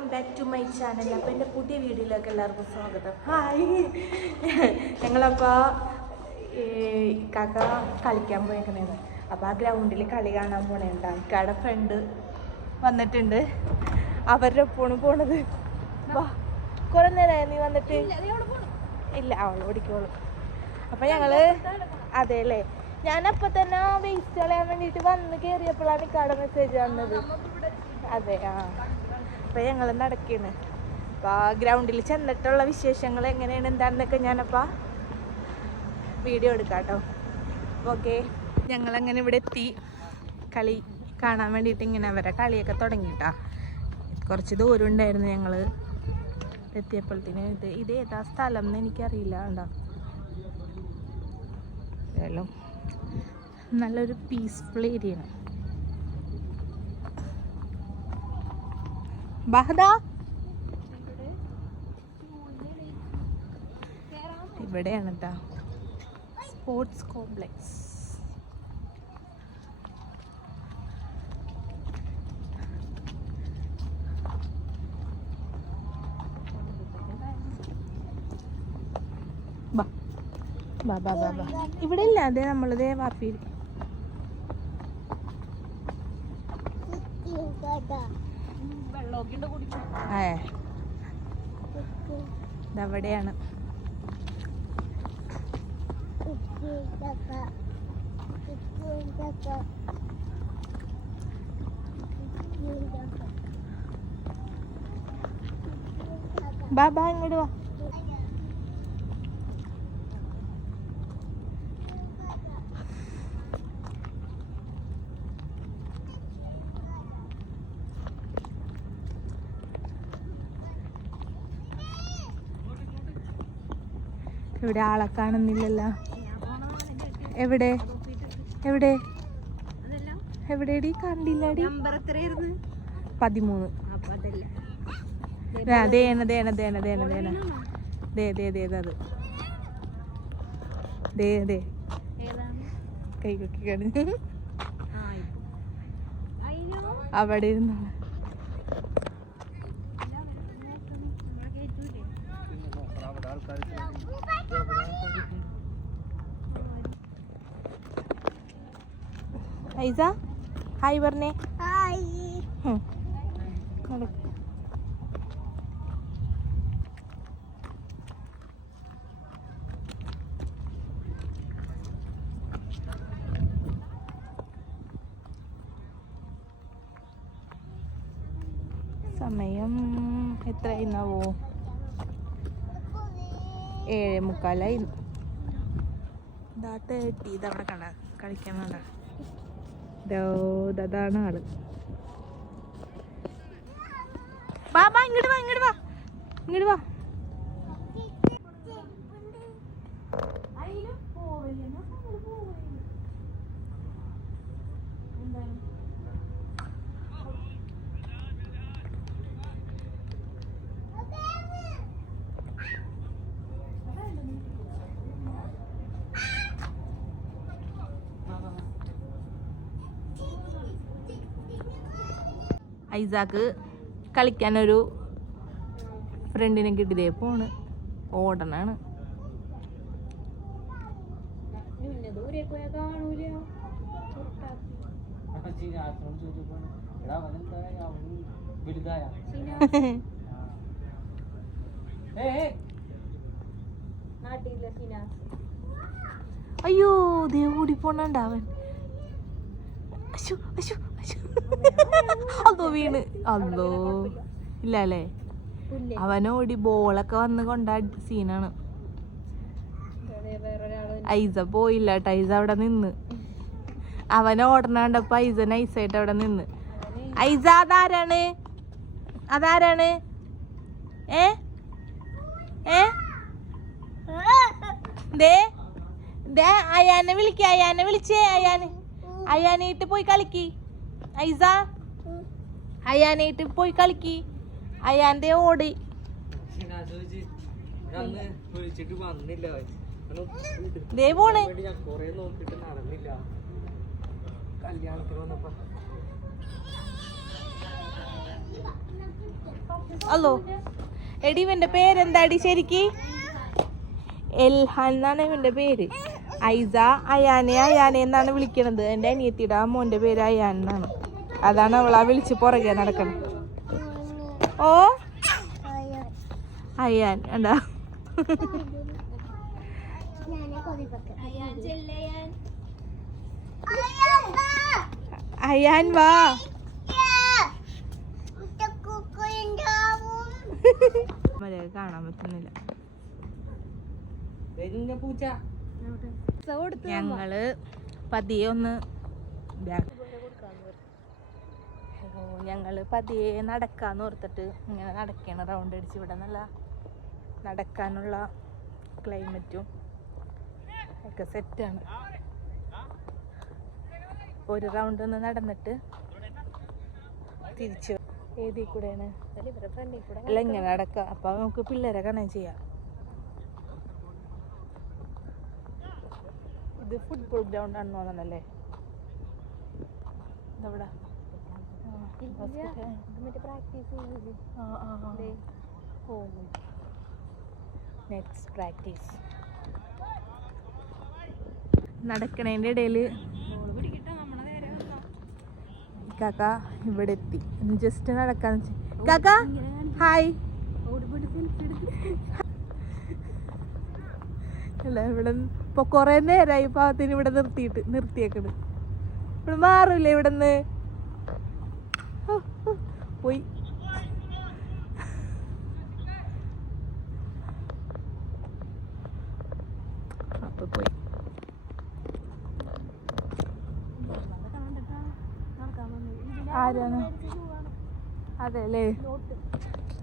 Welcome back to my channel. അപ്പോൾ എൻ്റെ പുതിയ വീഡിയോയിലേക്ക് എല്ലാവർക്കും സ്വാഗതം. ഹായ്. ഞങ്ങളപ്പോൾ കാക്ക കളിക്കാൻ പോയേക്കണേന്ന്. അപ്പോൾ ആ ഗ്രൗണ്ടിൽ കളി കാണാൻ പോണേണ്ടാ. ഇക്കാടെ ഫ്രണ്ട് വന്നിട്ടുണ്ട്. അവരുടെ ഒപ്പമാണ് പോണത്. വാ, കുറേ നേരമായി നീ വന്നിട്ട്? ഇല്ല, അവൾ ഓടിക്കോളും. അപ്പോൾ ഞങ്ങൾ അതെ അല്ലേ, ഞാനപ്പോൾ തന്നെ വേസ്റ്റ് കളയാൻ വേണ്ടിയിട്ട് വന്ന് കയറിയപ്പോഴാണ് ഇക്കാടെ മെസ്സേജ് വന്നത്. അതെ, ആ. അപ്പോൾ ഞങ്ങൾ നടക്കുകയാണ്. അപ്പോൾ ആ ഗ്രൗണ്ടിൽ ചെന്നിട്ടുള്ള വിശേഷങ്ങൾ എങ്ങനെയാണ് എന്താണെന്നൊക്കെ ഞാനപ്പോൾ വീഡിയോ എടുക്കാം കേട്ടോ. ഓക്കെ, ഞങ്ങളങ്ങനെ ഇവിടെ എത്തി. കളി കാണാൻ വേണ്ടിയിട്ട് ഇങ്ങനെ അവരെ കളിയൊക്കെ തുടങ്ങിയിട്ടാ. കുറച്ച് ദൂരം ഉണ്ടായിരുന്നു ഞങ്ങൾ എത്തിയപ്പോഴത്തേന്. ഇത് ഏതാ സ്ഥലം എന്ന് എനിക്കറിയില്ല. ഉണ്ടോ ഏതായാലും നല്ലൊരു പീസ്ഫുൾ ഏരിയയാണ്. ബഹദ ഇവിടെയാണ് കേട്ടോ സ്പോർട്സ് കോംപ്ലക്സ്. ഇവിടെ ഇല്ല, അതെ നമ്മളതേ വാപ്പി ഇതവിടെയാണ്. ബാബാ ഇങ്ങോട്ട് വാ. ഇവിടെ ആളെ കാണുന്നില്ലല്ലോ. എവിടെ എവിടെ എവിടെടി? കണ്ടില്ലടി. 13. കൈ കൊക്കി കാണു. അവിടെ ഇരുന്ന ഐസ ഹായ് പറഞ്ഞേ. സമയം എത്രയായിന്നാവോ? 7:45. ഇതവിടെ കണ്ട കളിക്കാൻ വേണ്ട. അതാണ് ആള്. ബാബാ ഇങ്ങോട്ട് വാ, ഇങ്ങോട്ട് വാ, ഇങ്ങോട്ട് വാ. ഐസാക്ക് കളിക്കാനൊരു ഫ്രണ്ടിനെ കിട്ടിയതേ പോണ്. ഓടനാണ്. അയ്യോ, ദേ കൂടി പോണണ്ടാവൻ. അതോ വീണ്. അതോ ഇല്ല അല്ലേ, അവനോടി ബോളൊക്കെ വന്ന് കൊണ്ടാ സീനാണ്. ഐസ പോയില്ല കേട്ടോ. ഐസ അവിടെ നിന്ന്, അവനെ ഓടണണ്ടപ്പോ ഐസ നൈസായിട്ട് അവിടെ നിന്ന്. ഐസ അതാരാണ്? അതാരാണ്? അയാനെ വിളിക്ക. അയാനെ വിളിച്ചേ. അയാനായിട്ട് പോയി കളിക്ക്. ഐസ അയാനായിട്ട് പോയി കളിക്ക്. അയാന്റെ ഓടി. ദേ പോണ്. അല്ലോ എടി ഇവന്റെ പേരെന്താടി ശരിക്ക്? എൽഹാൻ എന്നാണ് ഇവന്റെ പേര്. ഐസ അയാനെ എന്നാണ് വിളിക്കണത്. എൻ്റെ അനിയത്തിയുടെ മോന്റെ പേര് അയാൻ എന്നാണ്. അതാണ് അവളാ വിളിച്ച് പുറകെ നടക്കണം. ഓ അയാൻ എന്താ അയാൻ വാ. കാണാൻ പറ്റുന്നില്ല. ഞങ്ങള് പതിയെ ഒന്ന് നടക്കാന്ന് ഓർത്തിട്ട് ഇങ്ങനെ നടക്കണം. റൗണ്ട് അടിച്ച് ഇവിടെ നല്ല നടക്കാനുള്ള ക്ലൈമറ്റും ഒക്കെ സെറ്റാണ്. ഒരു റൗണ്ട് ഒന്ന് നടന്നിട്ട് തിരിച്ചു ഏതി കൂടെയാണ് അല്ല ഇങ്ങനെ നടക്കാം. അപ്പൊ നമുക്ക് പിള്ളേരെ കാണാൻ ചെയ്യാം. ഇത് ഫുട്ബോൾ ഗ്രൗണ്ട് ആണെന്ന് തോന്നണല്ലേ? ഇതവിടെ നെക്സ്റ്റ് പ്രാക്ടീസ് നടക്കണേൻ്റെ ഇടയില് കാക്ക ഇവിടെ എത്തി. ജസ്റ്റ് നടക്കാന്ന് വെച്ചാൽ കാക്ക ഹായ്. അല്ല ഇവിടെ ഇപ്പൊ കൊറേ നേരമായി പാവത്തിന് ഇവിടെ നിർത്തിയേക്കണ്. ഇവിടെ മാറൂലേ ഇവിടെന്ന് പോയി. അപ്പൊ പോയി. ആരാണ്? അതെ അല്ലേ?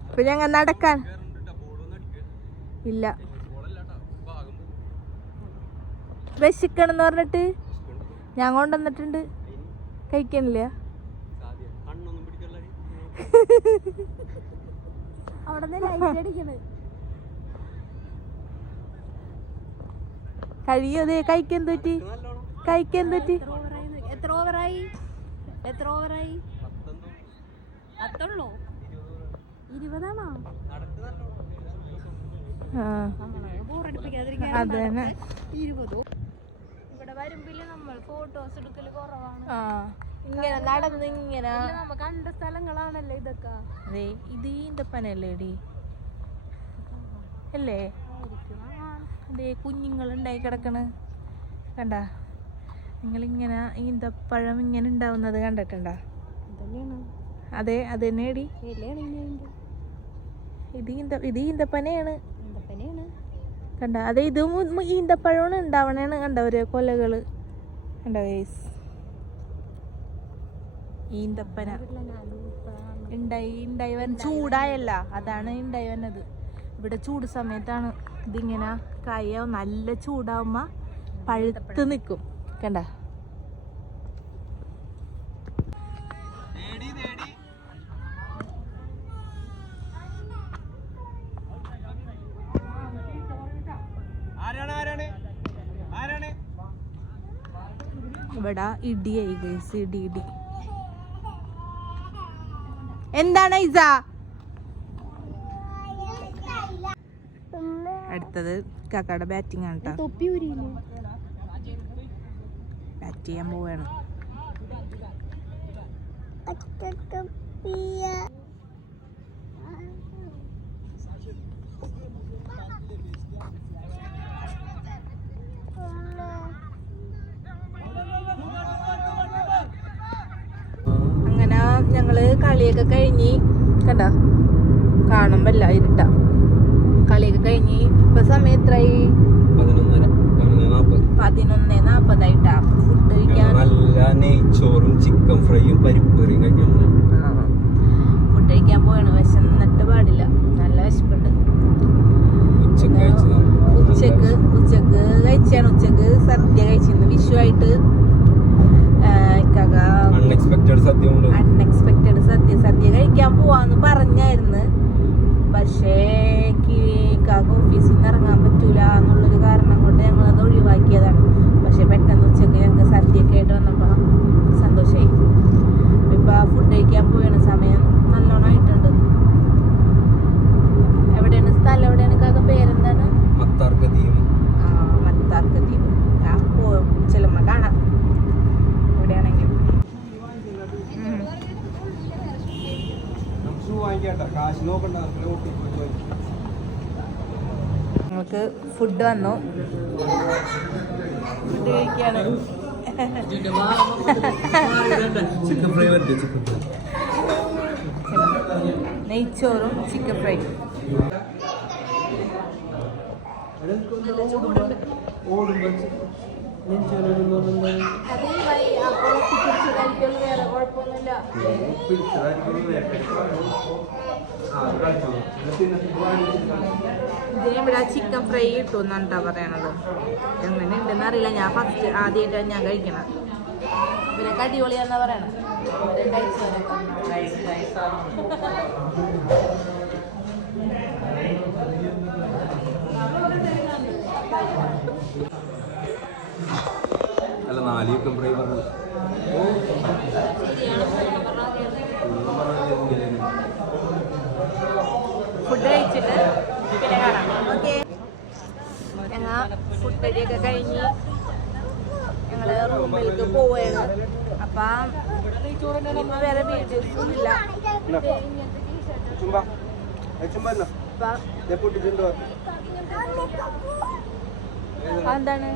ഇപ്പൊ ഞങ്ങൾ നടക്കാൻ ഇല്ല. വിശക്കണെന്ന് പറഞ്ഞിട്ട് ഞാൻ കൊണ്ടുവന്നിട്ടുണ്ട്. കഴിക്കണില്ല. കഴിയോ? കഴിക്കാൻ പറ്റി. എത്ര ഓവറായി? 20 അതന്നെ. ഇവിടെ വരുമ്പില് നമ്മൾ ഫോട്ടോസ് എടുക്കല് കുറവാണ്. ഇങ്ങനെ നടന്ന് ഇങ്ങനെ നമ്മ കണ്ട സ്ഥലങ്ങളാണല്ലോ ഇതൊക്കെ. അതെ ഇത് ഈന്തപ്പനല്ലേ ഡി അല്ലേ? അതെ കുഞ്ഞുങ്ങളുണ്ടായി കിടക്കണ് കണ്ട. നിങ്ങളിങ്ങനെ ഈന്തപ്പഴം ഇങ്ങനെ ഉണ്ടാവുന്നത് കണ്ടിട്ടുണ്ടാ? അതെ അത് തന്നെയാടി. ഇത് ഈന്തപ്പനയാണ് കണ്ട. അതെ ഇത് ഈന്തപ്പഴമാണ് ഉണ്ടാവണേന്ന് കണ്ട. ഒരു കൊലകള് കണ്ട ഗൈസ്. ഈന്തപ്പന ഉണ്ടായി വൻ ചൂടായല്ല, അതാണ് ഉണ്ടായി വന്നത്. ഇവിടെ ചൂട് സമയത്താണ് ഇതിങ്ങനെ കായ നല്ല ചൂടാവുമ്പോ പഴുത്ത് നിൽക്കും കണ്ട. ഇവിടെ ഇടിയായി ഗൈസ്. ഇടി എന്താണ് ഐസ? അടുത്തത് കാക്കയുടെ ബാറ്റിംഗ് ആണ് കേട്ടോ. ബാറ്റ് ചെയ്യാൻ പോവാണ്. അങ്ങനെ ഞങ്ങള് കളിയൊക്കെ കഴിഞ്ഞ് കണ്ട കാണുമ്പല്ല ഇരുട്ട. കളിയൊക്കെ കഴിഞ്ഞ് ഇപ്പൊ സമയം എത്രയായി? 11:40 ഫുഡ് കഴിക്കാൻ നെയ്ച്ചോറും ചിക്കൻ ഫ്രൈയും പരിപ്പറിയും കഴിക്കാൻ ഫുഡ് കഴിക്കാൻ പോവാണ്. വിശന്നിട്ട് പാടില്ല, നല്ല വിശപ്പുണ്ട്. ഉച്ചക്ക് കഴിച്ചാണ്. ഉച്ചക്ക് സദ്യ കഴിച്ചിരുന്നു. വിഷുവായിട്ട് അൺഎക്സ്പെക്റ്റഡ് സദ്യ കഴിക്കാൻ പോവാന്ന് പറഞ്ഞായിരുന്നു. പക്ഷേ ഓഫീസിൽ നിന്ന് ഇറങ്ങാൻ പറ്റൂല എന്നുള്ളൊരു കാരണം കൊണ്ട് ഞങ്ങളത് ഒഴിവാക്കിയതാണ്. പക്ഷെ പെട്ടെന്ന് ഉച്ചക്ക് ഞങ്ങൾക്ക് സദ്യയൊക്കെ ആയിട്ട് വന്നപ്പോൾ സന്തോഷമായി. ഇപ്പൊ ഫുഡ് കഴിക്കാൻ പോയാണ്. സമയം നല്ലോണം ആയിട്ടുണ്ട്. ഷൂ വാങ്ങിക്കണ്ട, കാശ് നോക്കണ്ട, നമുക്ക് ഊട്ടി പോയി ചോദിക്കും. നമുക്ക് ഫുഡ് വന്നു, ഫുഡ് കഴിക്കാണ്. ചിക്കൻ ഫ്രൈ വരട്ടെ, ചിക്കൻ ഫ്രൈ. നെയ്ച്ചോറും ചിക്കൻ ഫ്രൈ. വേറെ കുഴപ്പമൊന്നുമില്ല. ഇതിനിവിടെ ചിക്കൻ ഫ്രൈ കിട്ടും എന്നാണ് പറയണത്. എങ്ങനെ ഉണ്ടെന്ന് അറിയില്ല, ഞാൻ ഫസ്റ്റ് ആദ്യമായിട്ടാണ് ഞാൻ കഴിക്കണം. ഇവരൊക്കെ അടിപൊളിയാന്നാ പറയണത്. ഇവരെ കഴിച്ചവരൊക്കെ അല്ല, 4 ചിക്കൻ ഫ്രൈ പറഞ്ഞു. ഫുഡ് കഴിച്ചിട്ട് പിന്നെ കാണാം. ഓക്കെ, ഞങ്ങൾ ഫുഡ് അടിയൊക്കെ കഴിഞ്ഞ് ഞങ്ങൾ റൂമിലേക്ക് പോവുകയാണ്. അപ്പം ഇനിയിപ്പോൾ വേറെ വീഡിയോസൊന്നും ഇല്ല. എന്താണ്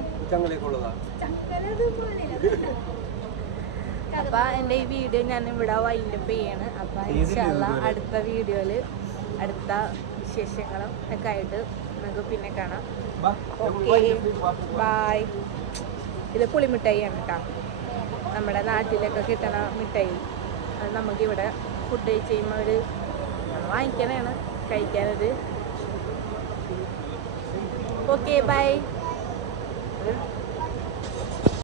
അപ്പൊ എൻ്റെ ഈ വീഡിയോ ഞാൻ ഇവിടെ വൈൻഡപ്പ് ചെയ്യാണ്. അപ്പം ഇൻഷാല്ലാ അടുത്ത വീഡിയോയിൽ അടുത്ത വിശേഷങ്ങളും ഒക്കെ ആയിട്ട് നമുക്ക് പിന്നെ കാണാം. Okay, bye. ഇത് പുളിമിഠായിയാണ് കേട്ടോ, നമ്മുടെ നാട്ടിലൊക്കെ കിട്ടണ മിഠായി. അത് നമുക്കിവിടെ ഫുഡ് കഴിച്ച് കഴിയുമ്പോൾ അവർ വാങ്ങിക്കണതാണ് കഴിക്കാനത്. Okay, by.